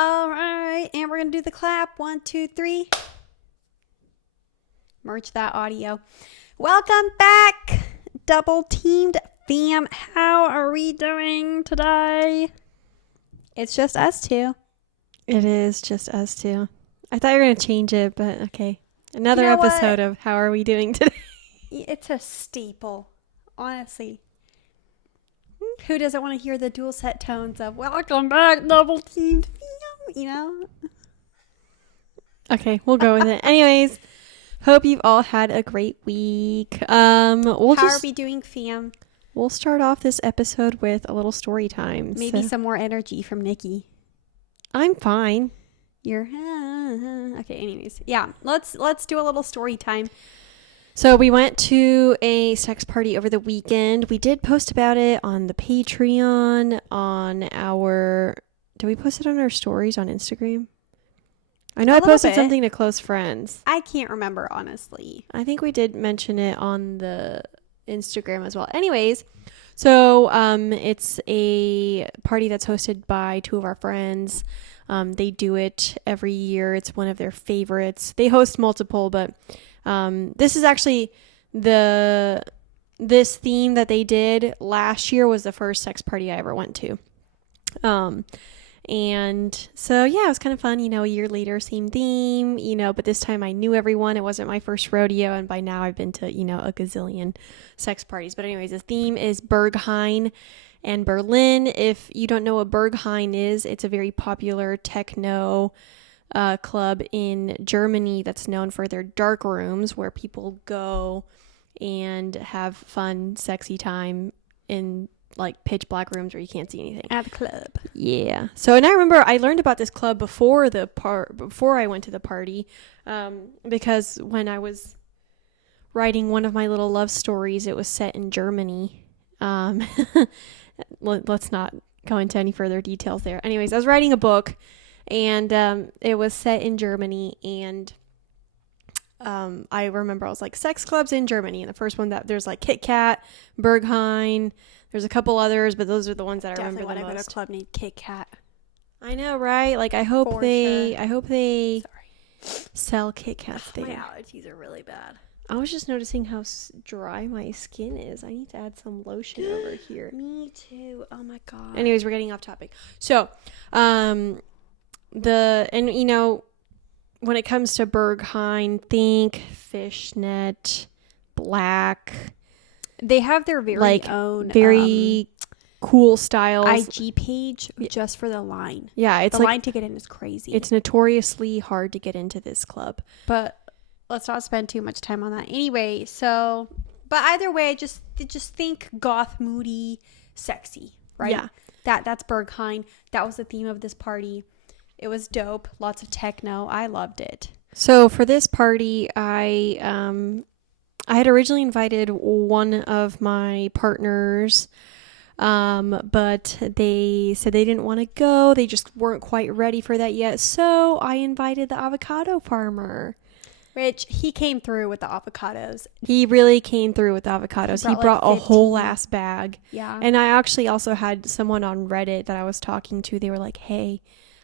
All right, and we're going to do the clap. 1, 2, 3. Merge that audio. Welcome back, double teamed fam. How are we doing today? It's just us two. It is just us two. I thought you were going to change it, but okay. Another episode of How Are We Doing Today? It's a staple, honestly. Who doesn't want to hear the dual set tones of welcome back, double teamed fam, you know? Okay, we'll go with it. Anyways, hope you've all had a great week. How are we doing, fam? We'll start off this episode with a little story time. Maybe some more energy from Nikki. I'm fine. You're okay. Anyways, yeah. Let's do a little story time. So we went to a sex party over the weekend. We did post about it on the Patreon, on our... Did we post it on our stories on Instagram? I know I posted something to close friends. I can't remember, honestly. I think we did mention it on the Instagram as well. Anyways, so it's a party that's hosted by two of our friends. They do it every year. It's one of their favorites. They host multiple, but this is actually this theme that they did last year was the first sex party I ever went to. And so, yeah, it was kind of fun, a year later, same theme, but this time I knew everyone. It wasn't my first rodeo. And by now I've been to, a gazillion sex parties. But anyways, the theme is Berghain and Berlin. If you don't know what Berghain is, it's a very popular techno club in Germany that's known for their dark rooms where people go and have fun, sexy time in like pitch black rooms where you can't see anything at the club. Yeah. So, and I remember I learned about this club before I went to the party, because when I was writing one of my little love stories, it was set in Germany. Let's not go into any further details there. Anyways, I was writing a book, and it was set in Germany, and I remember I was like, sex clubs in Germany, and the first one that there's like Kit Kat, Berghain. There's a couple others, but those are the ones that I remember the most. Definitely want to go to a club named Kit Kat. I know, right? Like, I hope they sell Kit Kats there. My allergies are really bad. I was just noticing how dry my skin is. I need to add some lotion over here. Me too. Oh my god. Anyways, we're getting off topic. So, when it comes to Berghain, think fishnet, black. They have their very own cool styles. IG page just for the line. Yeah, it's the line to get in is crazy. It's notoriously hard to get into this club. But let's not spend too much time on that. Anyway, but either way, just think goth, moody, sexy, right? Yeah. That's Berghain. That was the theme of this party. It was dope. Lots of techno. I loved it. So for this party, I had originally invited one of my partners, but they said they didn't want to go. They just weren't quite ready for that yet. So I invited the avocado farmer. Which he came through with the avocados. He really came through with the avocados. He brought a whole ass bag. Yeah. And I actually also had someone on Reddit that I was talking to. They were like, hey,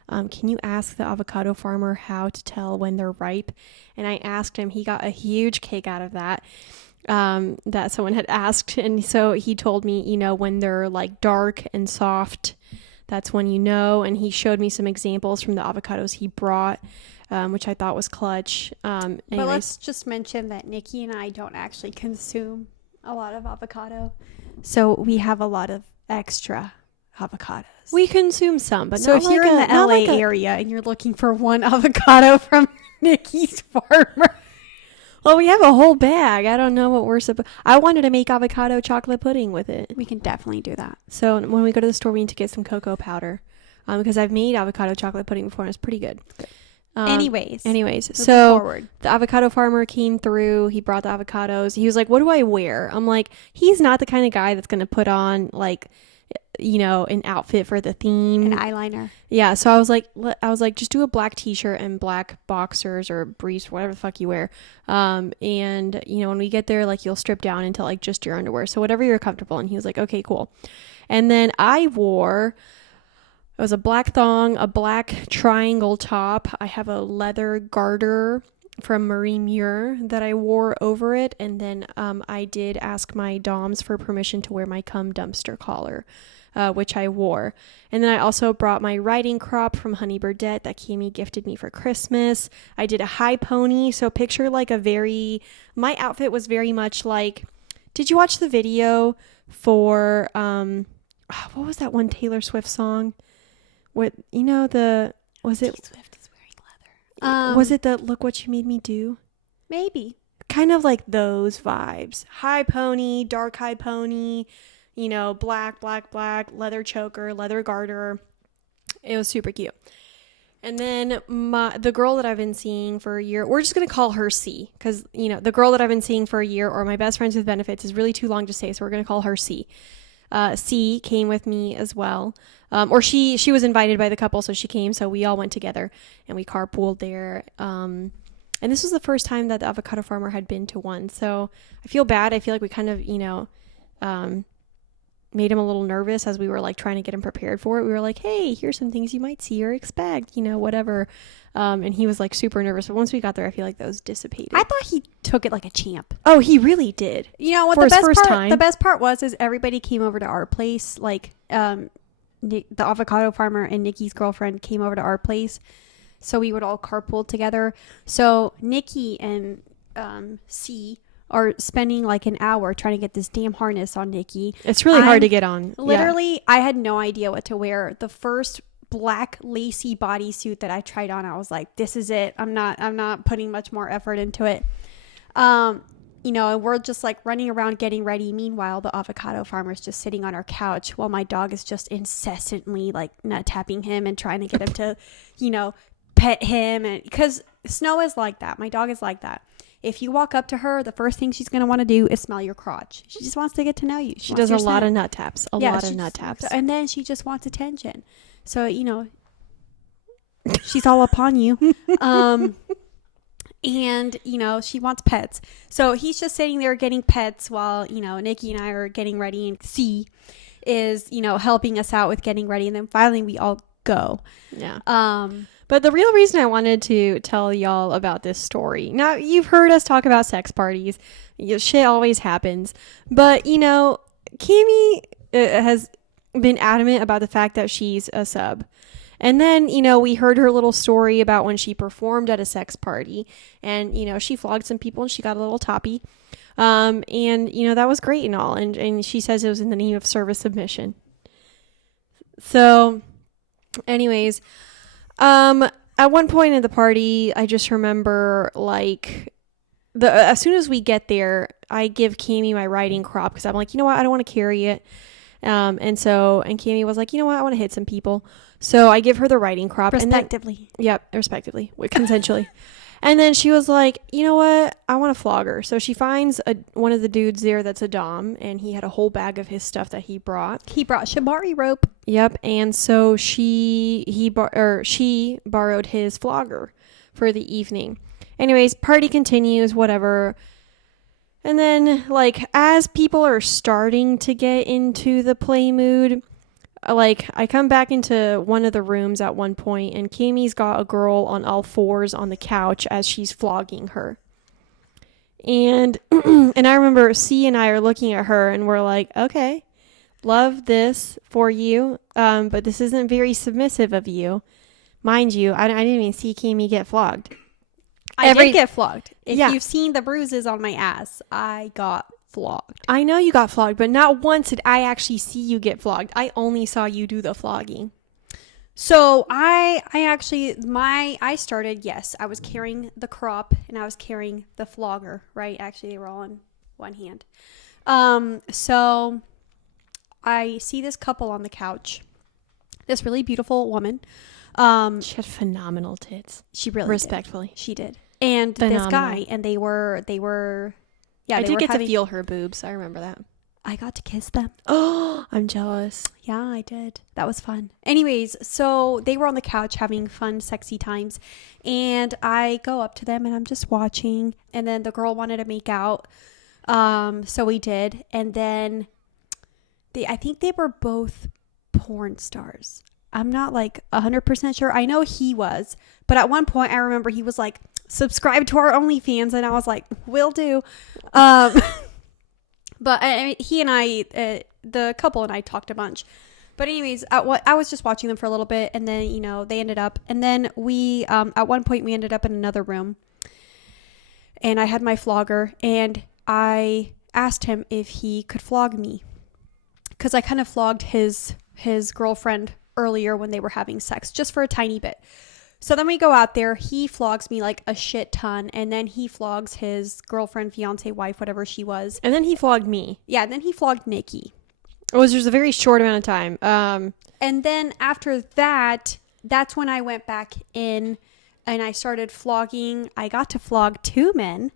can you ask the avocado farmer how to tell when they're ripe? And I asked him. He got a huge kick out of that someone had asked. And so he told me, when they're like dark and soft, that's when you know. And he showed me some examples from the avocados he brought, which I thought was clutch. But let's just mention that Nikki and I don't actually consume a lot of avocado. So we have a lot of extra avocados. We consume some, but so if you're in the LA area and you're looking for one avocado from Nikki's farmer, well, we have a whole bag. I don't know what we're supposed. I wanted to make avocado chocolate pudding with it. We can definitely do that. So when we go to the store, we need to get some cocoa powder, because I've made avocado chocolate pudding before and it's pretty good. Anyways, so the avocado farmer came through. He brought the avocados. He was like, "What do I wear?" I'm like, "He's not the kind of guy that's gonna put on like." An outfit for the theme, an eyeliner. Yeah, so I was like, just do a black t-shirt and black boxers or briefs, whatever the fuck you wear. And when we get there, like, you'll strip down into like just your underwear, so whatever you're comfortable. And he was like, okay, cool. And then I wore It was a black thong, a black triangle top. I have a leather garter from Marie Muir that I wore over it. And then I did ask my doms for permission to wear my cum dumpster collar, which I wore. And then I also brought my riding crop from Honey Burdette that Cami gifted me for Christmas. I did a high pony. So picture like my outfit was very much like, did you watch the video for, what was that one Taylor Swift song? Was it Swift is wearing leather. was it the Look What You Made Me Do? Maybe. Kind of like those vibes. High pony, dark high pony, black, leather choker, leather garter. It was super cute. And then the girl that I've been seeing for a year, we're just going to call her C, because, the girl that I've been seeing for a year, or my best friends with benefits, is really too long to say, so we're going to call her C. C came with me as well. Or she was invited by the couple, so she came. So we all went together and we carpooled there. And this was the first time that the avocado farmer had been to one. So I feel bad. I feel like we kind of, made him a little nervous as we were like trying to get him prepared for it. We were like, hey, here's some things you might see or expect, whatever. And he was like super nervous. But once we got there, I feel like those dissipated. I thought he took it like a champ. Oh, he really did. You know what? For his first time. The best part was everybody came over to our place. Like the avocado farmer and Nikki's girlfriend came over to our place, so we would all carpool together. So Niki and C are spending like an hour trying to get this damn harness on Niki. It's really hard to get on. Literally, I had no idea what to wear. The first black lacy bodysuit that I tried on, I was like, this is it. I'm not putting much more effort into it. And we're just like running around getting ready. Meanwhile, the avocado farmer's just sitting on our couch while my dog is just incessantly like nut tapping him and trying to get him to, pet him. And because Snow is like that. My dog is like that. If you walk up to her, the first thing she's going to want to do is smell your crotch. She just wants to get to know you. She does a lot of nut taps. And then she just wants attention. So, she's all upon you. And, she wants pets. So he's just sitting there getting pets while, Nikki and I are getting ready. And C is, helping us out with getting ready. And then finally we all go. Yeah. But the real reason I wanted to tell y'all about this story. Now, you've heard us talk about sex parties. Shit always happens. But, Cami has been adamant about the fact that she's a sub. And then, we heard her little story about when she performed at a sex party. And, she flogged some people and she got a little toppy. And, that was great and all. And she says it was in the name of service submission. So, anyways, at one point in the party, I just remember, like, as soon as we get there, I give Cami my riding crop because I'm like, you know what? I don't want to carry it. And Cami was like, you know what? I want to hit some people. So I give her the riding crop. Respectively. Respectively. Consensually. And then she was like, you know what? I want to flog her. So she finds one of the dudes there that's a dom, and he had a whole bag of his stuff that he brought. He brought shibari rope. Yep. And so she borrowed his flogger for the evening. Anyways, party continues, whatever. And then, like, as people are starting to get into the play mood, like, I come back into one of the rooms at one point, and Cami's got a girl on all fours on the couch as she's flogging her. And and I remember C and I are looking at her, and we're like, okay, love this for you, but this isn't very submissive of you. Mind you, I didn't even see Cami get flogged. I did get flogged. If you've seen the bruises on my ass, I got flogged. I know you got flogged, but not once did I actually see you get flogged. I only saw you do the flogging. So I started, yes, I was carrying the crop and I was carrying the flogger, right? Actually, they were all in one hand. So I see this couple on the couch, this really beautiful woman. She had phenomenal tits. She really respectfully. did. She did. And phenomenal. This guy, and they were yeah, I did get to feel her boobs. I remember that. I got to kiss them. Oh, I'm jealous. Yeah, I did. That was fun. Anyways, so they were on the couch having fun, sexy times. And I go up to them and I'm just watching. And then the girl wanted to make out. So we did. And then I think they were both porn stars. I'm not like 100% sure. I know he was, but at one point I remember he was like, subscribe to our OnlyFans, and I was like, will do. But I mean, he and I, the couple and I talked a bunch. But anyways, I was just watching them for a little bit, and then, you know, they ended up, and then we, at one point we ended up in another room, and I had my flogger, and I asked him if he could flog me, because I kind of flogged his girlfriend earlier when they were having sex, just for a tiny bit. So then we go out there, he flogs me like a shit ton, and then he flogs his girlfriend, fiance, wife, whatever she was. And then he flogged me. Yeah, and then he flogged Nikki. It was just a very short amount of time. And then after that, that's when I went back in and I started flogging. I got to flog 2 men.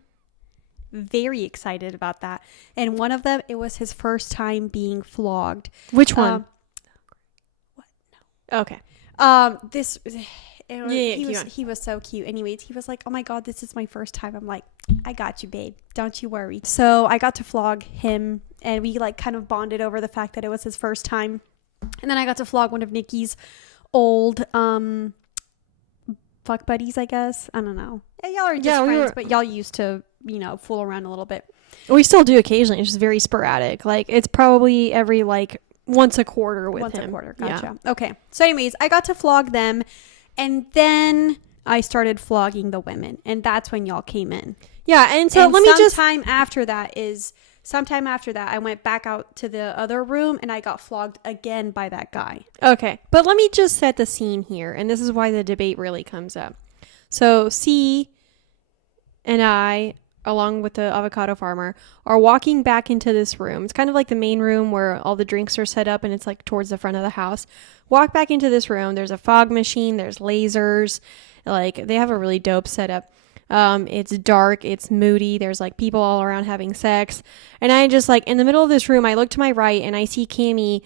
Very excited about that. And one of them, it was his first time being flogged. Which one? What? No. Okay. He was so cute. Anyways, he was like, oh my God, this is my first time. I'm like, I got you, babe. Don't you worry. So I got to flog him, and we like kind of bonded over the fact that it was his first time. And then I got to flog one of Nikki's old fuck buddies, I guess. I don't know. Yeah, y'all are just friends, but y'all used to, you know, fool around a little bit. We still do occasionally. It's just very sporadic. Like, it's probably every like once a quarter with him. Once a quarter. Gotcha. Yeah. Okay. So anyways, I got to flog them. And then I started flogging the women, and that's when y'all came in. Yeah, and so sometime after that, I went back out to the other room, and I got flogged again by that guy. Okay, but let me just set the scene here, and this is why the debate really comes up. So C and I, along with the avocado farmer, are walking back into this room. It's kind of like the main room where all the drinks are set up, and it's like towards the front of the house. Walk back into this room. There's a fog machine. There's lasers. Like, they have a really dope setup. It's dark. It's moody. There's like people all around having sex. And I just like in the middle of this room, I look to my right and I see Cami.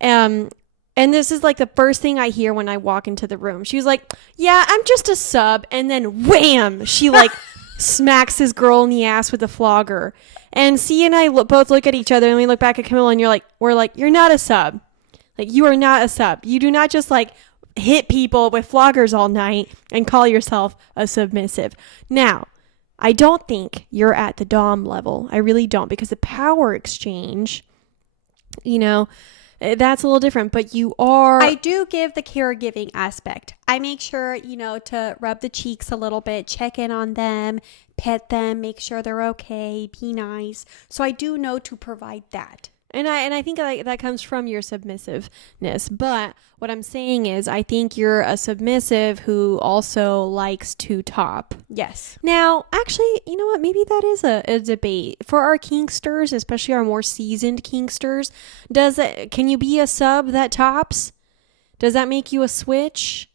And this is like the first thing I hear when I walk into the room. She was like, yeah, I'm just a sub. And then wham, she like smacks this girl in the ass with the flogger. And C and I both look at each other, and we look back at Camilla, and we're like, you're not a sub. Like, you are not a sub. You do not just like hit people with floggers all night and call yourself a submissive. Now, I don't think you're at the dom level. I really don't, because the power exchange, you know, that's a little different, but you are. I do give the caregiving aspect. I make sure, you know, to rub the cheeks a little bit, check in on them, pet them, make sure they're okay, be nice. So I do know to provide that. And I think that comes from your submissiveness. But what I'm saying is, I think you're a submissive who also likes to top. Yes. Now, actually, you know what? Maybe that is a debate. For our kinksters, especially our more seasoned kinksters, can you be a sub that tops? Does that make you a switch?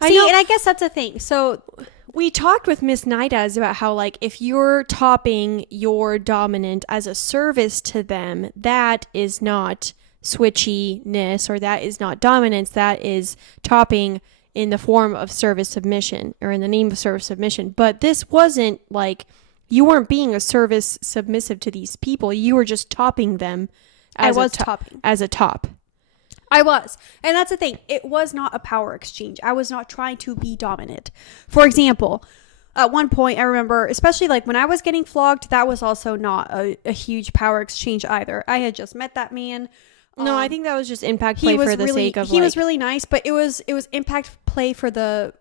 And I guess that's a thing. So we talked with Miss Nidaz about how, like, if you're topping your dominant as a service to them, that is not switchiness, or that is not dominance. That is topping in the form of service submission, or in the name of service submission. But this wasn't like, you weren't being a service submissive to these people. You were just topping them as a top. I was. And that's the thing. It was not a power exchange. I was not trying to be dominant. For example, at one point, I remember, especially like when I was getting flogged, that was also not a huge power exchange either. I had just met that man. No, I think that was just impact play for the sake of he was really nice, but it was impact play for the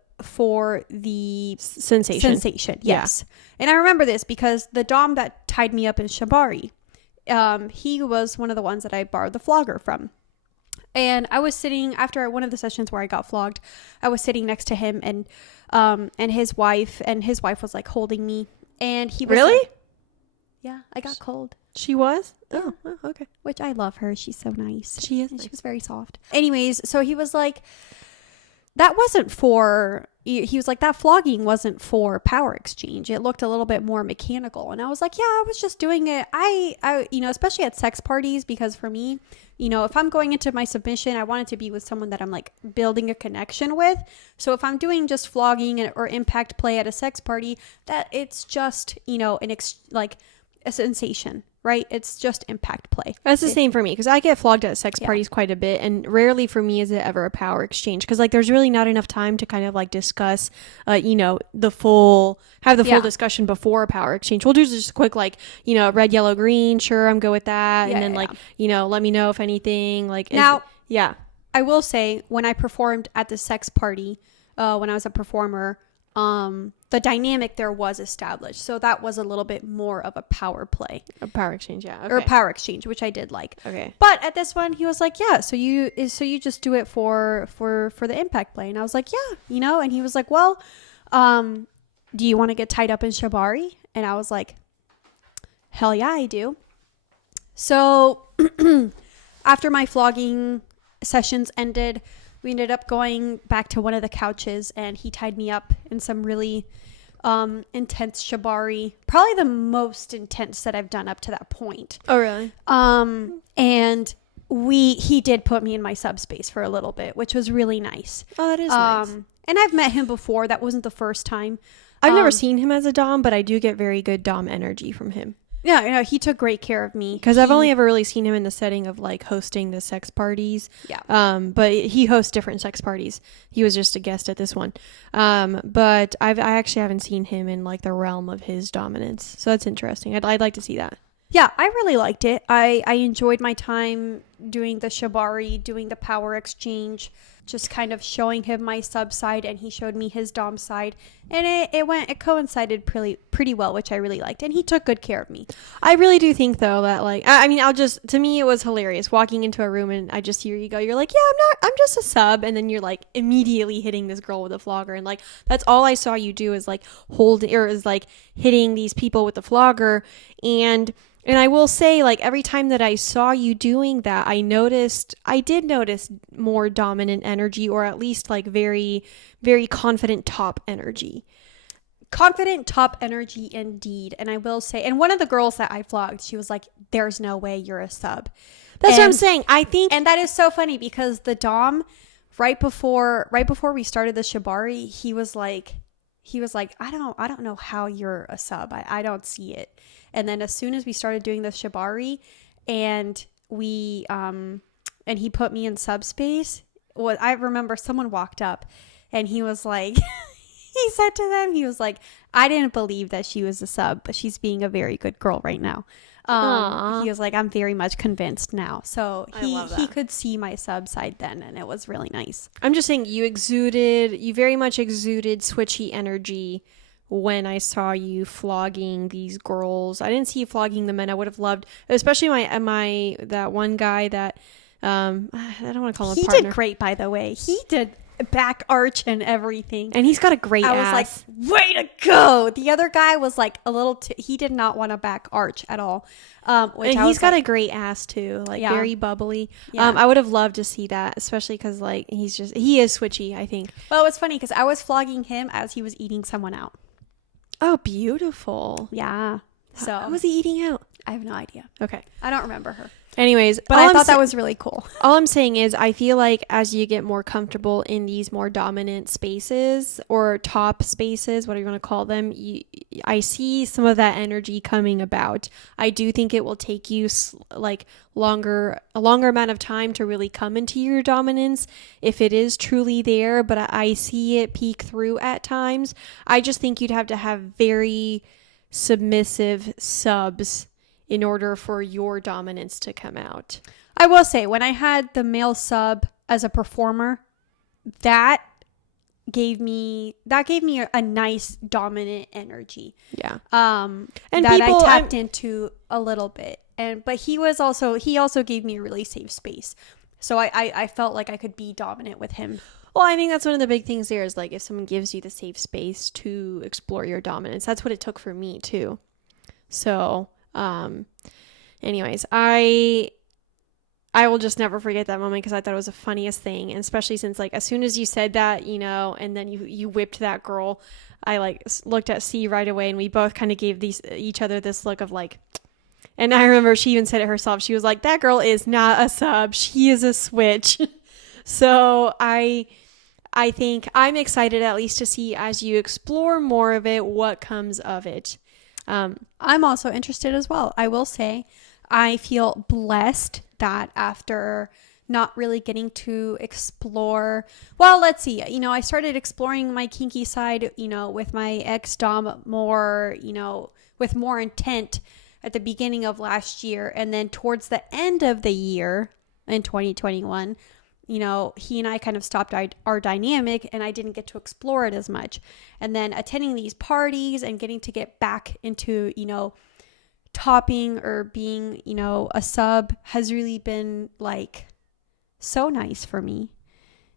sensation. Yes. Yeah. And I remember this because the dom that tied me up in Shibari, he was one of the ones that I borrowed the flogger from. And I was sitting after one of the sessions where I got flogged. I was sitting next to him and his wife was like holding me, and he was really, like, yeah, I got cold. She was? Yeah. Oh, okay. Which I love her. She's so nice. She is. And she was very soft. Anyways, so he was like, that wasn't for. He was like, that flogging wasn't for power exchange. It looked a little bit more mechanical. And I was like, yeah, I was just doing it. I especially at sex parties, because for me, if I'm going into my submission, I want it to be with someone that I'm like building a connection with. So if I'm doing just flogging or impact play at a sex party, that it's just, like a sensation. right? It's just impact play. That's the same for me because I get flogged at sex parties quite a bit, and rarely for me is it ever a power exchange because like there's really not enough time to kind of like discuss, the full discussion before a power exchange. We'll do just a quick like red, yellow, green. Sure, I'm good with that, and then let me know if anything like now. Yeah, I will say when I performed at the sex party, when I was a performer, the dynamic there was established. So that was a little bit more of a power play. A power exchange, yeah. Okay. Or a power exchange, which I did like. Okay. But at this one, he was like, yeah, so you just do it for the impact play. And I was like, yeah, and he was like, well, do you want to get tied up in shibari? And I was like, hell yeah, I do. So after my flogging sessions ended, we ended up going back to one of the couches and he tied me up in some really intense shibari, probably the most intense that I've done up to that point. Oh really? And he did put me in my subspace for a little bit, which was really nice. Oh, that is nice. And I've met him before. That wasn't the first time. I've never seen him as a dom, but I do get very good dom energy from him. Yeah, he took great care of me. Because I've only ever really seen him in the setting of like hosting the sex parties. Yeah. But he hosts different sex parties. He was just a guest at this one. But I actually haven't seen him in like the realm of his dominance. So that's interesting. I'd like to see that. Yeah, I really liked it. I enjoyed my time doing the shibari, doing the power exchange, just kind of showing him my sub side, and he showed me his dom side, and it coincided pretty well, which I really liked, and he took good care of me. I really do think though that like to me it was hilarious walking into a room and I just hear you go, you're like, yeah, I'm just a sub, and then you're like immediately hitting this girl with a flogger, and like that's all I saw you do is like hitting these people with the flogger. And I will say, like, every time that I saw you doing that, I did notice more dominant energy, or at least like very, very confident top energy. Confident top energy indeed. And I will say, and one of the girls that I flogged, she was like, there's no way you're a sub. That's what I'm saying. I think. And that is so funny because the dom, right before we started the shibari, he was like, I don't know how you're a sub. I don't see it. And then as soon as we started doing the shibari and and he put me in subspace, I remember someone walked up and he was like, he said to them, he was like, I didn't believe that she was a sub, but she's being a very good girl right now. He was like, I'm very much convinced now. So he could see my sub side then, and it was really nice. I'm just saying you very much exuded switchy energy when I saw you flogging these girls. I didn't see you flogging the men. I would have loved, especially that one guy that I don't want to call him a partner. He did great, by the way. He did back arch and everything, and he's got a great ass. I was like, way to go. The other guy was like a little he did not want a back arch at all, and he's got a great ass too, like very bubbly. I would have loved to see that, especially because like he is switchy, I think. Well, it's funny because I was flogging him as he was eating someone out. Oh, beautiful. Yeah. So how was he eating out? I have no idea. Okay. I don't remember her. Anyways, but I thought that was really cool. All I'm saying is I feel like as you get more comfortable in these more dominant spaces or top spaces, whatever you want to call them, I see some of that energy coming about. I do think it will take you like a longer amount of time to really come into your dominance if it is truly there, but I see it peek through at times. I just think you'd have to have very submissive subs in order for your dominance to come out. I will say, when I had the male sub as a performer, that gave me a nice dominant energy. Yeah. And that I tapped into a little bit. But he also gave me a really safe space. So I felt like I could be dominant with him. Well, I think that's one of the big things there is like if someone gives you the safe space to explore your dominance. That's what it took for me too. So anyways, I will just never forget that moment because I thought it was the funniest thing, and especially since like as soon as you said that, and then you whipped that girl, I like looked at C right away, and we both kind of gave each other this look of like, and I remember she even said it herself. She was like, "That girl is not a sub; she is a switch." So I think I'm excited at least to see as you explore more of it what comes of it. I'm also interested as well. I will say I feel blessed that after not really getting to explore, well, let's see, I started exploring my kinky side, with my ex-dom more, with more intent at the beginning of last year. And then towards the end of the year in 2021, he and I kind of stopped our dynamic, and I didn't get to explore it as much. And then attending these parties and getting to get back into, topping or being, a sub has really been like so nice for me.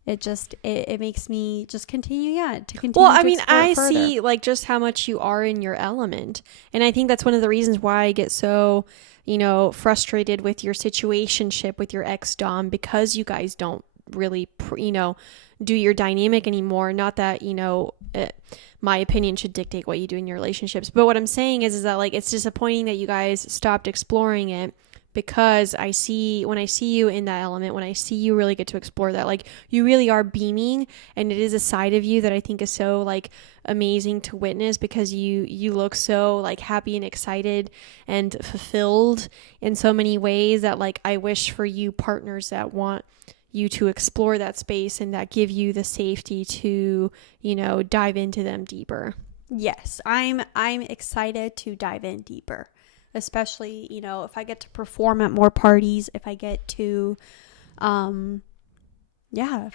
It makes me just continue to continue. Well, I to mean, explore I further. see like just how much you are in your element. And I think that's one of the reasons why I get so, frustrated with your situationship with your ex-dom, because you guys don't really, do your dynamic anymore. Not that, my opinion should dictate what you do in your relationships. But what I'm saying is that like, it's disappointing that you guys stopped exploring it, because when I see you in that element, when I see you really get to explore that, like you really are beaming, and it is a side of you that I think is so like amazing to witness, because you look so like happy and excited and fulfilled in so many ways that like I wish for you partners that want you to explore that space and that give you the safety to, dive into them deeper. Yes, I'm excited to dive in deeper, especially, if I get to perform at more parties, if I get to, if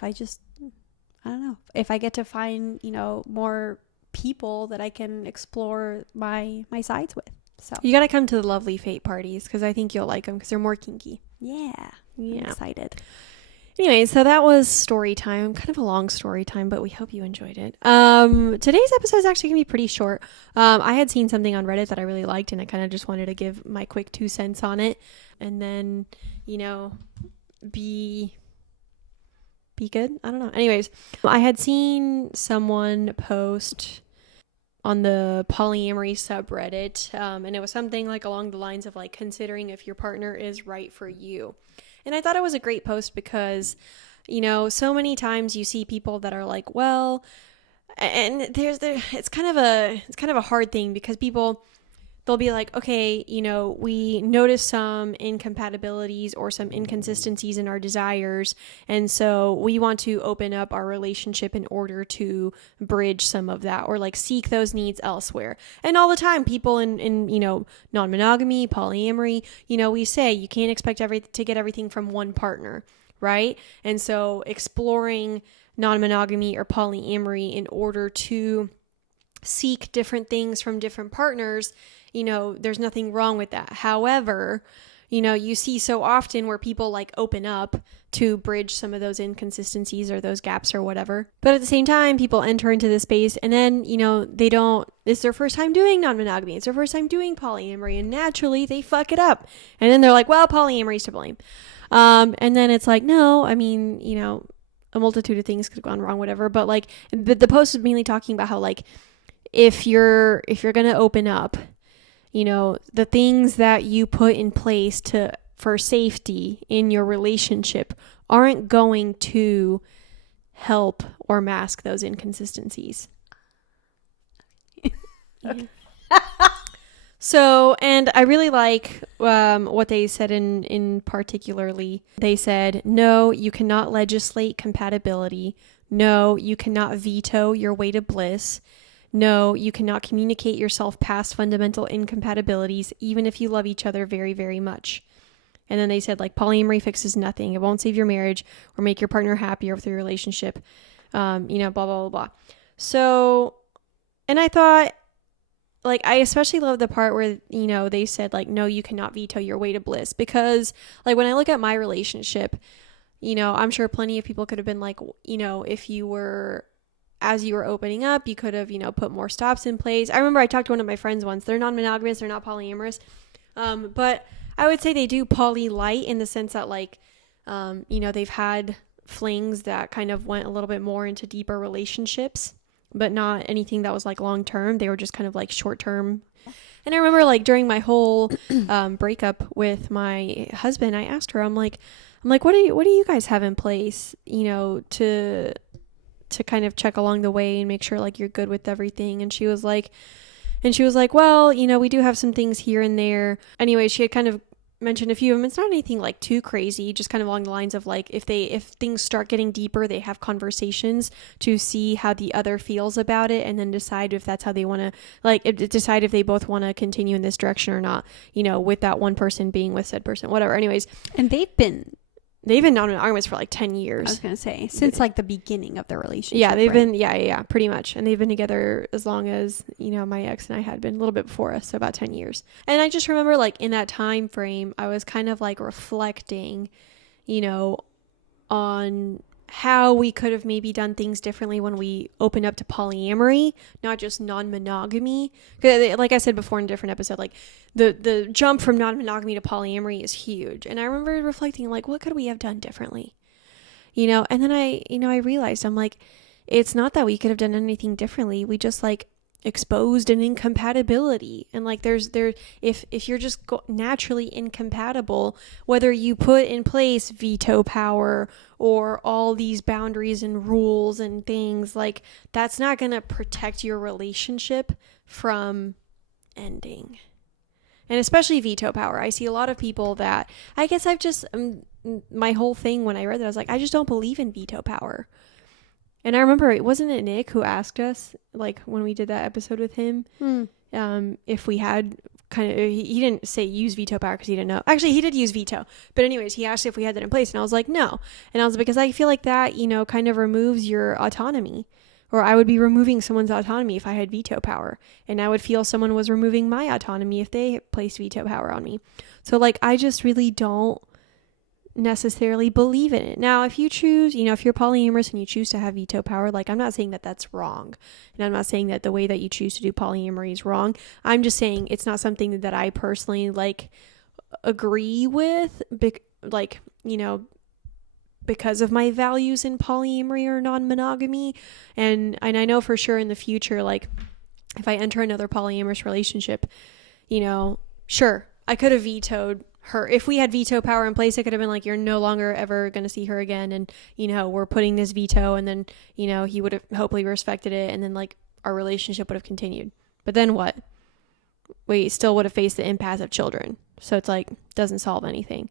I just, I don't know, if I get to find, more people that I can explore my sides with. So You got to come to the lovely fate parties, because I think you'll like them, because they're more kinky. yeah, I'm excited. Anyway, so that was story time. Kind of a long story time, but we hope you enjoyed it. Today's episode is actually going to be pretty short. I had seen something on Reddit that I really liked, and I kind of just wanted to give my quick 2 cents on it, and then, be good. I don't know. Anyways, I had seen someone post on the polyamory subreddit, and it was something like along the lines of like considering if your partner is right for you. And I thought it was a great post because, so many times you see people that are like, well, and it's kind of a hard thing, because they'll be like, okay, we notice some incompatibilities or some inconsistencies in our desires, and so we want to open up our relationship in order to bridge some of that, or like seek those needs elsewhere. And all the time, people in non-monogamy, polyamory, we say you can't expect to get everything from one partner, right? And so exploring non-monogamy or polyamory in order to seek different things from different partners, there's nothing wrong with that. However, you see so often where people like open up to bridge some of those inconsistencies or those gaps or whatever. But at the same time, people enter into this space, and then, it's their first time doing non-monogamy. It's their first time doing polyamory, and naturally they fuck it up. And then they're like, well, polyamory's to blame. And then it's like, no, I mean, a multitude of things could have gone wrong, whatever. But like, the post is mainly talking about how like, if you're going to open up, the things that you put in place for safety in your relationship aren't going to help or mask those inconsistencies. Yeah. So, and I really like what they said in particularly. They said, no, you cannot legislate compatibility. No, you cannot veto your way to bliss. No, you cannot communicate yourself past fundamental incompatibilities, even if you love each other very, very much. And then they said, like, polyamory fixes nothing. It won't save your marriage or make your partner happier with your relationship. Blah, blah, blah, blah. So, and I thought, like, I especially love the part where, they said, like, no, you cannot veto your way to bliss. Because, like, when I look at my relationship, I'm sure plenty of people could have been like, if you were, as you were opening up, you could have, put more stops in place. I remember I talked to one of my friends once. They're non-monogamous, they're not polyamorous. But I would say they do poly light in the sense that, like, they've had flings that kind of went a little bit more into deeper relationships, but not anything that was like long term. They were just kind of like short term. And I remember, like, during my whole breakup with my husband, I asked her, I'm like, what do you guys have in place, to kind of check along the way and make sure, like, you're good with everything? And she was like, And she was like, well, we do have some things here and there. Anyway, she had kind of mentioned a few of them. It's not anything like too crazy, just kind of along the lines of like if things start getting deeper, they have conversations to see how the other feels about it, and then decide if that's how they want to decide if they both want to continue in this direction or not, with that one person being with said person, whatever. Anyways, and they've been non-monogamous for like 10 years. I was gonna say since like the beginning of their relationship. Yeah, they've right? been pretty much, and they've been together as long as my ex and I had been, a little bit before us, so about 10 years. And I just remember like in that time frame, I was kind of like reflecting, on how we could have maybe done things differently when we opened up to polyamory, not just non-monogamy. Like I said before in a different episode, like the jump from non-monogamy to polyamory is huge. And I remember reflecting like, what could we have done differently? And then I realized, I'm like, it's not that we could have done anything differently. We just like exposed an incompatibility. And like if you're just naturally incompatible, whether you put in place veto power or all these boundaries and rules and things, like that's not going to protect your relationship from ending. And especially veto power. I see a lot of people that, I guess I've just, my whole thing when I read that, I was like, I just don't believe in veto power. And I remember, wasn't it Nick who asked us, like when we did that episode with him, if we had he didn't say use veto power because he didn't know. Actually, he did use veto. But anyways, he asked if we had that in place. And I was like, no. And I was because I feel like that, kind of removes your autonomy. Or I would be removing someone's autonomy if I had veto power. And I would feel someone was removing my autonomy if they placed veto power on me. So like, I just really don't necessarily believe in it. Now, if you choose, if you're polyamorous and you choose to have veto power, like I'm not saying that that's wrong. And I'm not saying that the way that you choose to do polyamory is wrong. I'm just saying it's not something that I personally like agree with, because of my values in polyamory or non-monogamy. And I know for sure in the future, like if I enter another polyamorous relationship, sure, I could have vetoed her. If we had veto power in place, it could have been like, you're no longer ever going to see her again. And, we're putting this veto, and then, he would have hopefully respected it. And then like our relationship would have continued. But then what? We still would have faced the impasse of children. So it's like, doesn't solve anything.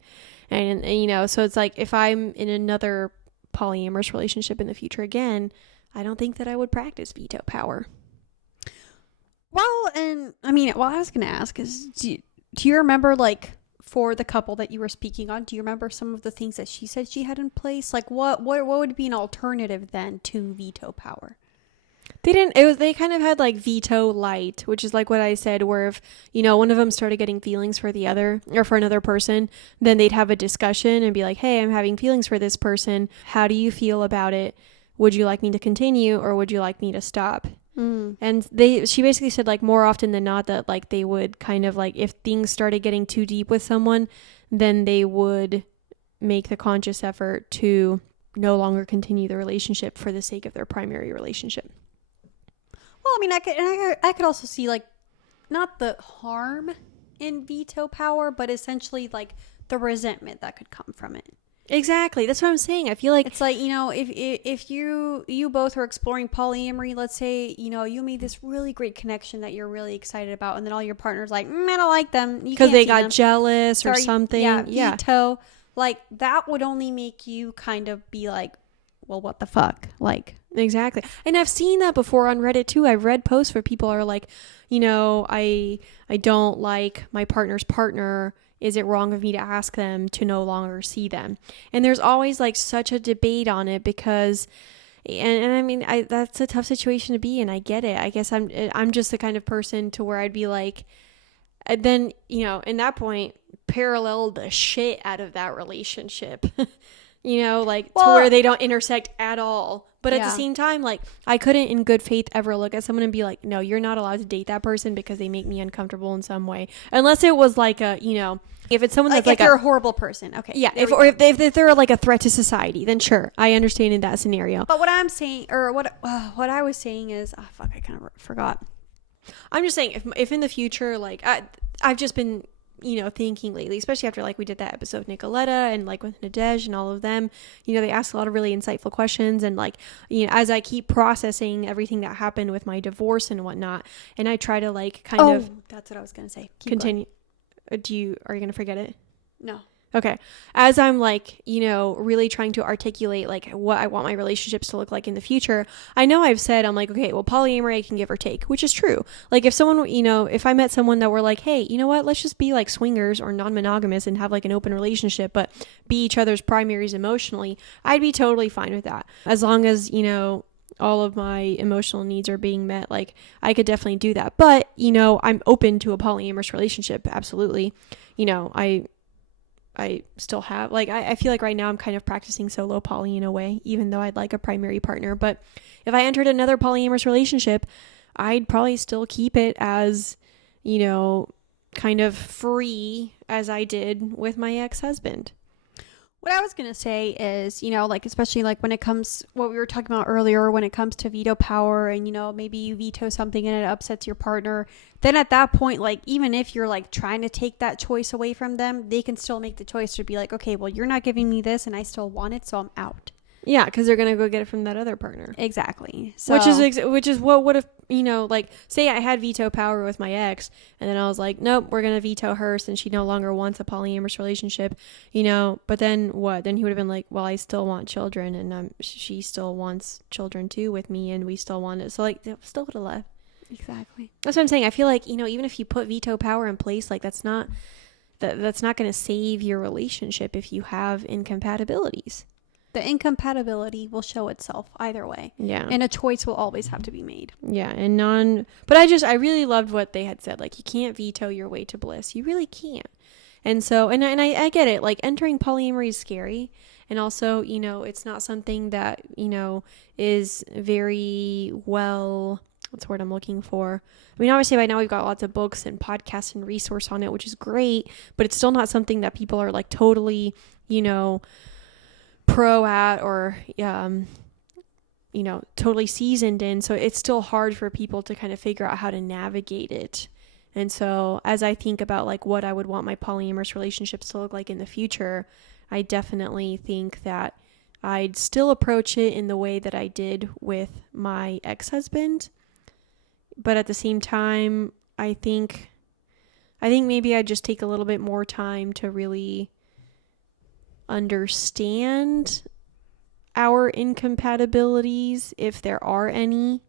And so it's like, if I'm in another polyamorous relationship in the future again, I don't think that I would practice veto power. Well, and I mean, what I was going to ask is, do you remember like, for the couple that you were speaking on, do you remember some of the things that she said she had in place? Like what would be an alternative then to veto power? They kind of had like veto light, which is like what I said, where if, one of them started getting feelings for the other or for another person, then they'd have a discussion and be like, hey, I'm having feelings for this person. How do you feel about it? Would you like me to continue or would you like me to stop? And she basically said like more often than not that like they would kind of like, if things started getting too deep with someone, then they would make the conscious effort to no longer continue the relationship for the sake of their primary relationship. Well, I mean, I could also see like not the harm in veto power, but essentially like the resentment that could come from it. Exactly. That's what I'm saying. I feel like it's like, if you both are exploring polyamory, let's say, you made this really great connection that you're really excited about, and then all your partner's like, I don't like them because they got jealous or something. Yeah. Veto. Like that would only make you kind of be like, well, what the fuck? Like, exactly. And I've seen that before on Reddit too. I've read posts where people are like, I don't like my partner's partner. Is it wrong of me to ask them to no longer see them? And there's always like such a debate on it because, and I mean, that's a tough situation to be in. I get it. I guess I'm just the kind of person to where I'd be like, then, in that point, parallel the shit out of that relationship, to where they don't intersect at all. But at the same time, like, I couldn't in good faith ever look at someone and be like, no, you're not allowed to date that person because they make me uncomfortable in some way. Unless it was like a, if it's someone that's like they're a horrible person. Okay. Yeah. If they're like a threat to society, then sure, I understand in that scenario. But what I'm saying, or what I was saying is, oh, fuck, I kind of forgot. I'm just saying if in the future, like I've just been thinking lately, especially after like we did that episode with Nicoletta and like with Nadej and all of them. They ask a lot of really insightful questions, and like, as I keep processing everything that happened with my divorce and whatnot, and I try to like kind of that's what I was gonna say. continue. Are you gonna forget it? No. Okay. As I'm like, really trying to articulate like what I want my relationships to look like in the future, I know I've said, I'm like, okay, well, polyamory I can give or take, which is true. Like if someone, if I met someone that were like, hey, you know what, let's just be like swingers or non-monogamous and have like an open relationship, but be each other's primaries emotionally, I'd be totally fine with that. As long as, all of my emotional needs are being met, like I could definitely do that. But, I'm open to a polyamorous relationship. Absolutely. I still have, like, I feel like right now I'm kind of practicing solo poly in a way, even though I'd like a primary partner. But if I entered another polyamorous relationship, I'd probably still keep it as, kind of free as I did with my ex-husband. What I was going to say is, like, especially like when it comes, what we were talking about earlier, when it comes to veto power and, maybe you veto something and it upsets your partner, then at that point, like, even if you're like trying to take that choice away from them, they can still make the choice to be like, okay, well, you're not giving me this and I still want it, so I'm out. Yeah, because they're going to go get it from that other partner. Exactly. So, which is what would have, like, say I had veto power with my ex, and then I was like, nope, we're going to veto her since she no longer wants a polyamorous relationship, but then what? Then he would have been like, well, I still want children, and she still wants children too with me, and we still want it. So, like, they still would have left. Exactly. That's what I'm saying. I feel like, even if you put veto power in place, like, that's not going to save your relationship if you have incompatibilities. The incompatibility will show itself either way. Yeah. And a choice will always have to be made. Yeah. But I really loved what they had said. Like, you can't veto your way to bliss. You really can't. And so, and I get it. Like, entering polyamory is scary. And also, it's not something that, is very well, what's the word I'm looking for? I mean, obviously by now we've got lots of books and podcasts and resource on it, which is great, but it's still not something that people are like totally, pro at or totally seasoned in. So it's still hard for people to kind of figure out how to navigate it. And so as I think about like what I would want my polyamorous relationships to look like in the future, I definitely think that I'd still approach it in the way that I did with my ex-husband, but at the same time I think maybe I'd just take a little bit more time to really understand our incompatibilities, if there are any,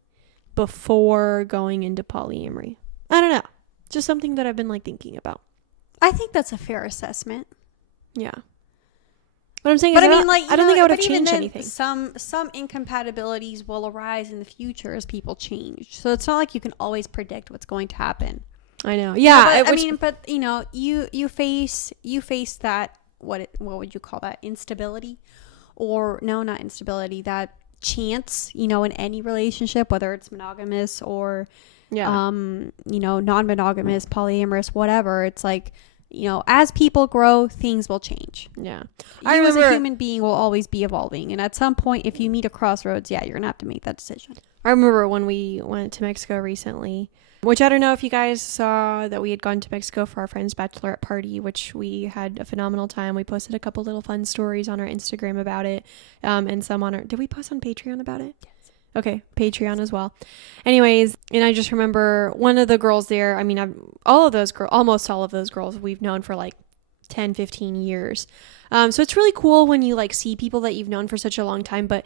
before going into polyamory. I don't know. Just something that I've been like thinking about. I think that's a fair assessment. Yeah. What I'm saying is, I don't think I would have changed anything. Some incompatibilities will arise in the future as people change. So it's not like you can always predict what's going to happen. I know. Yeah. But you face that. What would you call that? Instability? Or no, not instability, that chance, in any relationship, whether it's monogamous or non-monogamous, polyamorous, whatever. It's like, as people grow, things will change. Yeah. You as a human being will always be evolving, and at some point, if you meet a crossroads, you're gonna have to make that decision. I remember when we went to Mexico recently, which I don't know if you guys saw that we had gone to Mexico for our friend's bachelorette party, which we had a phenomenal time. We posted a couple little fun stories on our Instagram about it, and some on our... Did we post on Patreon about it? Yes. Okay, Patreon as well. Anyways, and I just remember one of the girls there, I mean, almost all of those girls we've known for like 10, 15 years. So it's really cool when you like see people that you've known for such a long time, but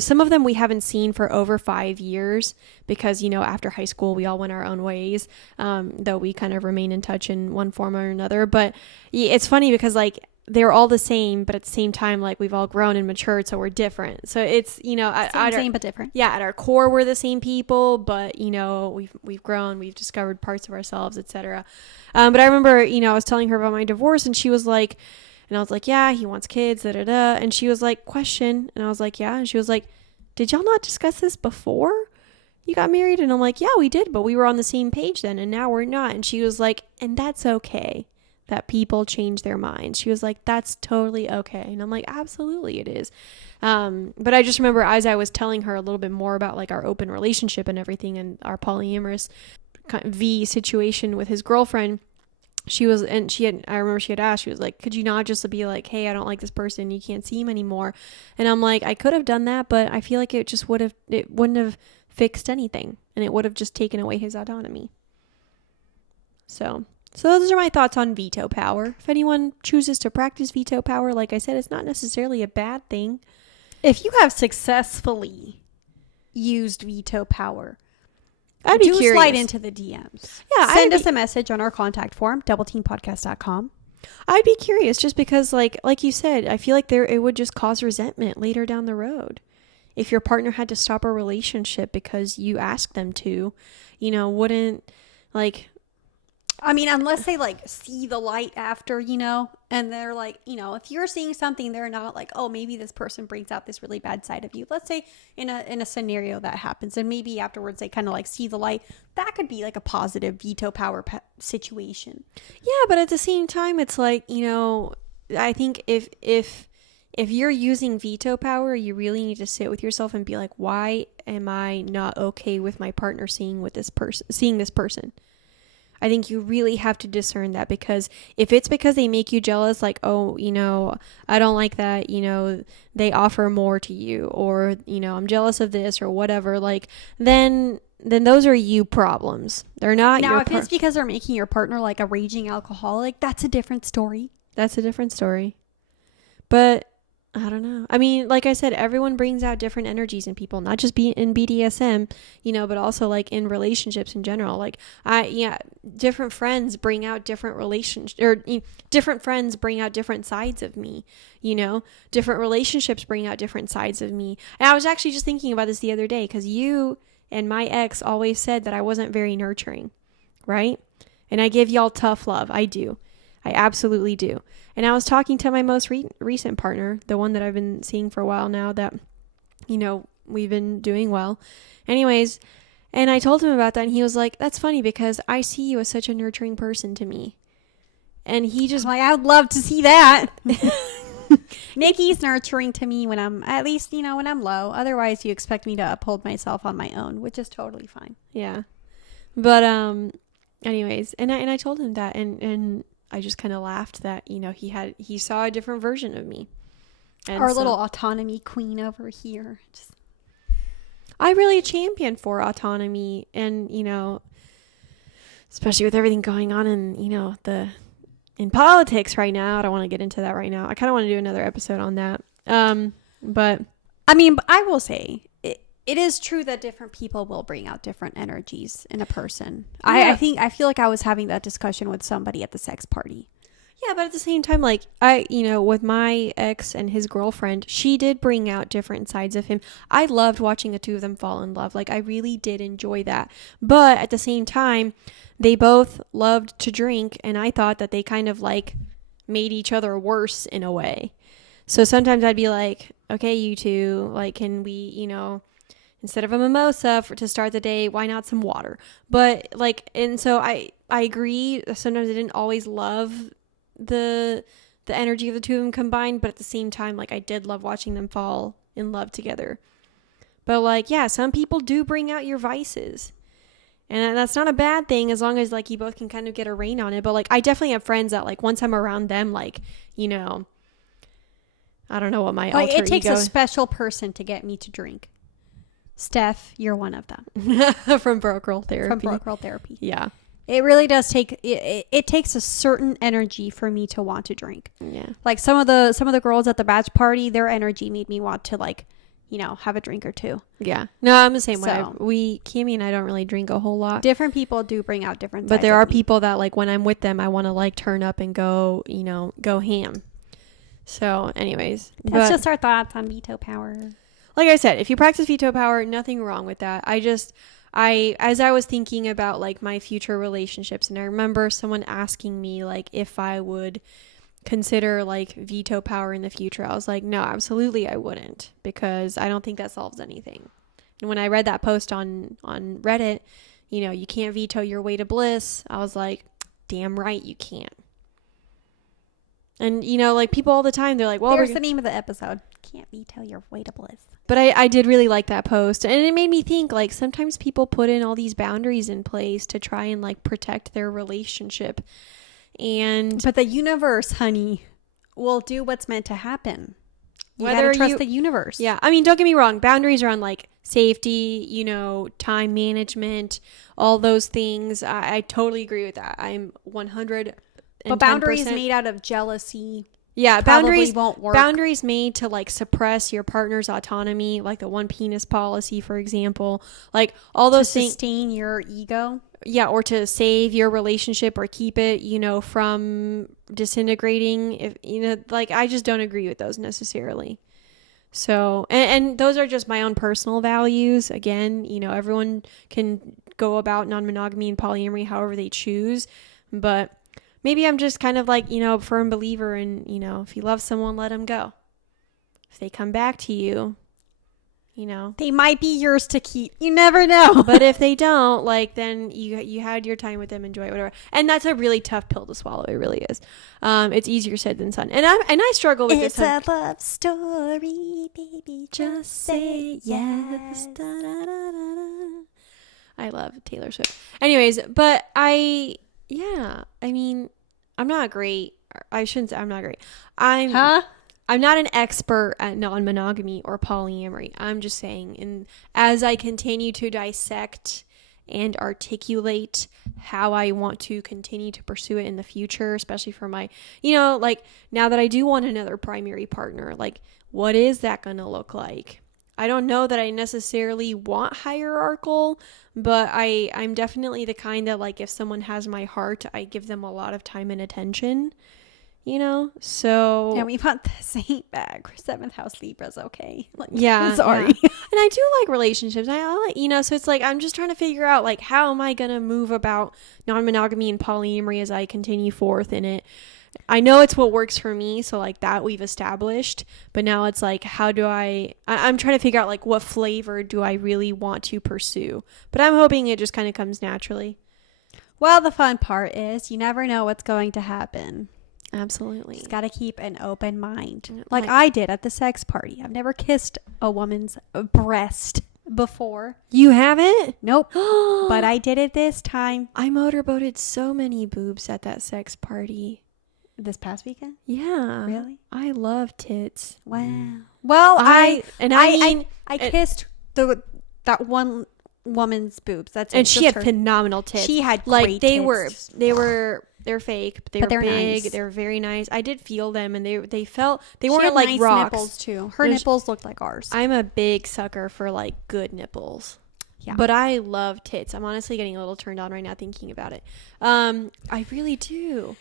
some of them we haven't seen for over 5 years because, after high school, we all went our own ways, though we kind of remain in touch in one form or another. But it's funny because like they're all the same, but at the same time, like we've all grown and matured, so we're different. So it's, same but different. Yeah, at our core, we're the same people, but we've grown, we've discovered parts of ourselves, etc. But I remember, I was telling her about my divorce, and she was like, and I was like, yeah, he wants kids, da da da. And she was like, question, and I was like, yeah, and she was like, did y'all not discuss this before you got married? And I'm like, yeah, we did, but we were on the same page then, and now we're not. And she was like, and that's okay that people change their minds. She was like, that's totally okay. And I'm like, absolutely it is. But I just remember as I was telling her a little bit more about like our open relationship and everything and our polyamorous V situation with his girlfriend, I remember she had asked, she was like, could you not just be like, hey, I don't like this person, you can't see him anymore? And I'm like, I could have done that, but I feel like it wouldn't have fixed anything, and it would have just taken away his autonomy. So those are my thoughts on veto power. If anyone chooses to practice veto power, like I said, it's not necessarily a bad thing. If you have successfully used veto power, I'd be curious. Slide into the DMs. Yeah, send us a message on our contact form, doubleteampodcast.com. I'd be curious, just because, like you said, I feel like it would just cause resentment later down the road. If your partner had to stop a relationship because you asked them to, wouldn't, like... I mean, unless they, like, see the light after, and they're like, if you're seeing something, they're not like, oh, maybe this person brings out this really bad side of you. Let's say in a scenario that happens, and maybe afterwards they kind of, like, see the light. That could be, like, a positive veto power situation. Yeah, but at the same time, it's like, I think if you're using veto power, you really need to sit with yourself and be like, why am I not okay with my partner seeing this person? I think you really have to discern that, because if it's because they make you jealous, like, oh, I don't like that, they offer more to you, or, I'm jealous of this or whatever, like, then those are you problems. They're not your if it's because they're making your partner like a raging alcoholic, that's a different story. But I don't know. I mean, like I said, everyone brings out different energies in people, not just in BDSM, but also like in relationships in general. Like different friends bring out different different friends bring out different sides of me, different relationships bring out different sides of me. And I was actually just thinking about this the other day, because you and my ex always said that I wasn't very nurturing, right? And I give y'all tough love. I do. I absolutely do. And I was talking to my most recent partner, the one that I've been seeing for a while now, that, we've been doing well. Anyways, and I told him about that, and he was like, that's funny, because I see you as such a nurturing person to me. And he just... I would love to see that. Nikki's nurturing to me when I'm, at least, when I'm low. Otherwise, you expect me to uphold myself on my own, which is totally fine. Yeah. But, anyways, and I told him that, and I just kind of laughed that, he saw a different version of me. And our little autonomy queen over here. I really champion for autonomy, and, especially with everything going on in politics right now. I don't want to get into that right now. I kind of want to do another episode on that. But I mean, I will say it is true that different people will bring out different energies in a person. Yeah. I feel like I was having that discussion with somebody at the sex party. Yeah, but at the same time, like, with my ex and his girlfriend, she did bring out different sides of him. I loved watching the two of them fall in love. Like, I really did enjoy that. But at the same time, they both loved to drink, and I thought that they kind of, like, made each other worse in a way. So sometimes I'd be like, okay, you two, like, can we, instead of a mimosa to start the day, why not some water? But, like, and so I agree. Sometimes I didn't always love the energy of the two of them combined, but at the same time, like, I did love watching them fall in love together. But, like, yeah, some people do bring out your vices, and that's not a bad thing, as long as, like, you both can kind of get a rein on it. But, like, I definitely have friends that, like, once I'm around them, like, I don't know what my alter ego... It takes a special person to get me to drink. Steph, you're one of them. From Broach Therapy. Yeah. It really does take it takes a certain energy for me to want to drink. Yeah. Like some of the girls at the batch party, their energy made me want to, like, have a drink or two. Yeah. No, I'm the same way. Cami and I don't really drink a whole lot. Different people do bring out different But there are people that, like, when I'm with them, I want to, like, turn up and go ham. So, anyways. That's just our thoughts on veto power. Like I said, if you practice veto power, nothing wrong with that. As I was thinking about, like, my future relationships, and I remember someone asking me, like, if I would consider, like, veto power in the future. I was like, no, absolutely I wouldn't, because I don't think that solves anything. And when I read that post on Reddit, you can't veto your way to bliss, I was like, damn right you can't. And, like, people all the time, they're like, well, there's the name of the episode. Can't veto your way to bliss. But I did really like that post. And it made me think, like, sometimes people put in all these boundaries in place to try and, like, protect their relationship. But the universe, honey, will do what's meant to happen. You Whether gotta trust the universe. Yeah, I mean, don't get me wrong. Boundaries are on like safety, you know, time management, all those things. I totally agree with that. I'm 100. But boundaries made out of jealousy. Yeah, boundaries won't work. Boundaries made to like suppress your partner's autonomy, like the one penis policy, for example. Like all those things. To sustain your ego. Yeah, or to save your relationship or keep it, you know, from disintegrating. If you know, like I just don't agree with those necessarily. So, and those are just my own personal values. Again, you know, everyone can go about non-monogamy and polyamory however they choose, but maybe I'm just kind of like, you know, a firm believer in, you know, if you love someone, let them go. If they come back to you, you know, they might be yours to keep. You never know. But if they don't, like, then you had your time with them, enjoy it, whatever. And that's a really tough pill to swallow. It really is. It's easier said than done. And I struggle with this. It's a love story, baby. Just say yes. Da, da, da, da, da. I love Taylor Swift. Anyways, but I mean, I'm not great. I shouldn't say I'm not great. I'm not an expert at non-monogamy or polyamory. I'm just saying, and as I continue to dissect and articulate how I want to continue to pursue it in the future, especially for my, you know, like now that I do want another primary partner, like what is that going to look like? I don't know that I necessarily want hierarchical, but I'm definitely the kind that like if someone has my heart, I give them a lot of time and attention. You know, so yeah, we want the saint bag. We're 7th house Libras, okay? Like, yeah, I'm sorry. Yeah. And I do like relationships. I like, you know, so it's like I'm just trying to figure out like how am I gonna move about non-monogamy and polyamory as I continue forth in it. I know it's what works for me, so like that we've established. But now it's like how do I'm trying to figure out like what flavor do I really want to pursue. But I'm hoping it just kind of comes naturally. Well, the fun part is you never know what's going to happen. Absolutely. Just got to keep an open mind. Like I did at the sex party. I've never kissed a woman's breast before. You haven't? Nope. But I did it this time. I motorboated so many boobs at that sex party. This past weekend? Yeah. Really? I love tits. Wow. Well, I kissed that one woman's boobs. That's and she had phenomenal tits. She had like great tits. They're fake, but they're big. Nice. They're very nice. I did feel them, and they weren't had like nice rocks. Nipples too. Her nipples looked like ours. I'm a big sucker for like good nipples. Yeah, but I love tits. I'm honestly getting a little turned on right now thinking about it. I really do.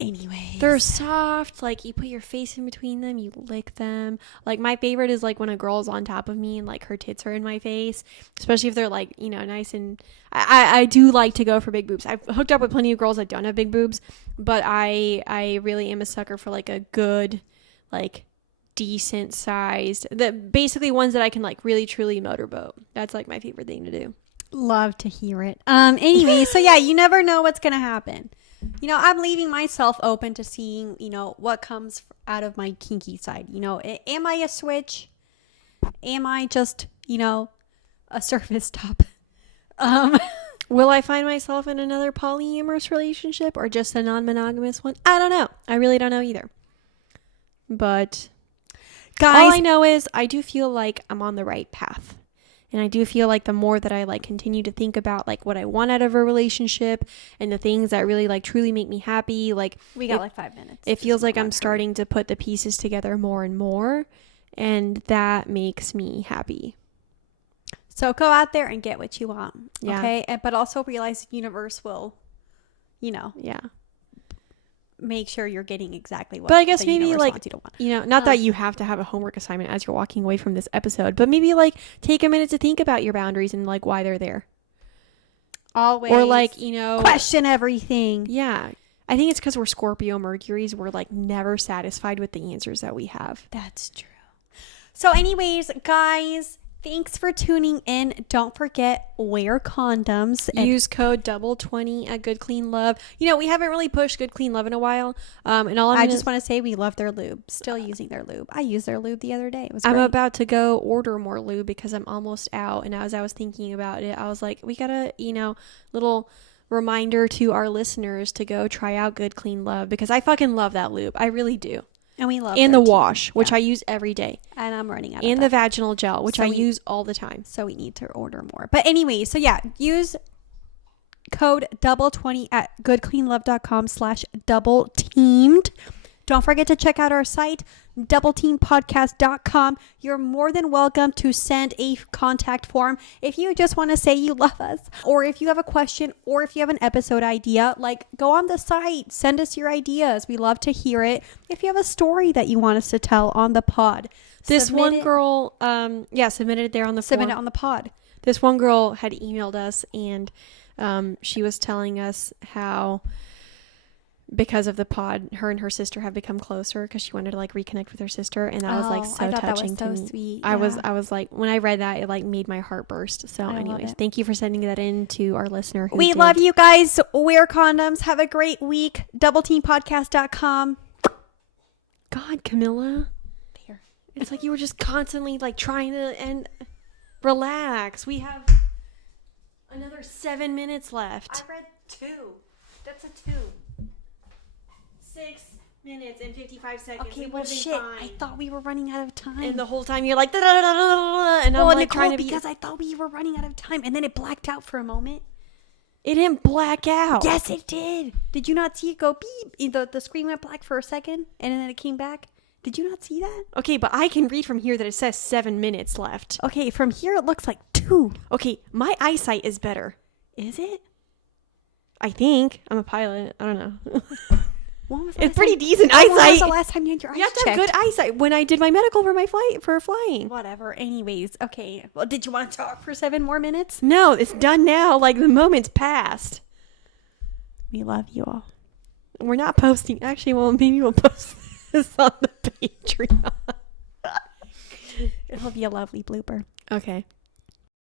Anyways, they're soft. Like you put your face in between them, you lick them. Like my favorite is like when a girl's on top of me and like her tits are in my face, especially if they're like, you know, nice. And I do like to go for big boobs. I've hooked up with plenty of girls that don't have big boobs, but I really am a sucker for like a good, like decent sized, basically ones that I can like really truly motorboat. That's like my favorite thing to do. Love to hear it. Anyway, so yeah, you never know what's gonna happen. You know, I'm leaving myself open to seeing, you know, what comes out of my kinky side. You know, am I a switch? Am I just, you know, a surface top? Will I find myself in another polyamorous relationship or just a non-monogamous one? I don't know. I really don't know either. But guys, all I know is I do feel like I'm on the right path. And I do feel like the more that I like continue to think about like what I want out of a relationship and the things that really like truly make me happy, like we got like 5 minutes. It feels like I'm starting to put the pieces together more and more, and that makes me happy. So go out there and get what you want. Yeah. Okay. But also realize the universe will, you know. Yeah. Make sure you're getting exactly what. But I guess maybe like wants you to want. You know, not that you have to have a homework assignment as you're walking away from this episode, but maybe like take a minute to think about your boundaries and like why they're there. Always. Or like, you know, question everything. Yeah. I think it's because we're Scorpio Mercuries. We're like never satisfied with the answers that we have. That's true. So anyways, guys, thanks for tuning in. Don't forget, wear condoms. Use code double20 at Good Clean Love. You know, we haven't really pushed Good Clean Love in a while. And I just want to say we love their lube. Still using their lube. I used their lube the other day. It was great. I'm about to go order more lube because I'm almost out. And as I was thinking about it, I was like, we got a, you know, little reminder to our listeners to go try out Good Clean Love, because I fucking love that lube. I really do. And we love And the their tea. wash, which I use every day. And I'm running out And of the vaginal gel, which I use all the time. So we need to order more. But anyway, so yeah, use code double20 at goodcleanlove.com/double-teamed. Don't forget to check out our site, doubleteampodcast.com. You're more than welcome to send a contact form if you just want to say you love us, or if you have a question, or if you have an episode idea. Like, go on the site, send us your ideas. We love to hear it. If you have a story that you want us to tell on the pod, this one girl, submitted it there on the form. Submit it on the pod. This one girl had emailed us, and she was telling us how, because of the pod, her and her sister have become closer because she wanted to like reconnect with her sister, and that was like so touching to me. Sweet. I was like, when I read that, it like made my heart burst. So anyways, thank you for sending that in to our listener. We love you guys. Wear condoms. Have a great week. doubleteampodcast.com. God, Camilla. There. It's like you were just constantly like trying to relax. We have another 7 minutes left. I read 2. That's a 2. 6 minutes and 55 seconds. Okay, well, shit. Fine. I thought we were running out of time. And the whole time you're like, da, da, da, da, da, and I'm like Nicole, trying to be. Because I thought we were running out of time, and then it blacked out for a moment. It didn't black out. Yes, it did. Did you not see it go beep? The screen went black for a second, and then it came back. Did you not see that? Okay, but I can read from here that it says 7 minutes left. Okay, from here it looks like 2. Okay, my eyesight is better. Is it? I think. I'm a pilot. I don't know. It's pretty decent eyesight. eyesight. When was the last time you had your eyes checked? You have to have good eyesight. When I did my medical for flying. Whatever. Anyways, okay. Well, did you want to talk for 7 more minutes? No, it's done now. Like, the moment's passed. We love you all. We're not posting. Actually, well, maybe we'll post this on the Patreon. It'll be a lovely blooper. Okay.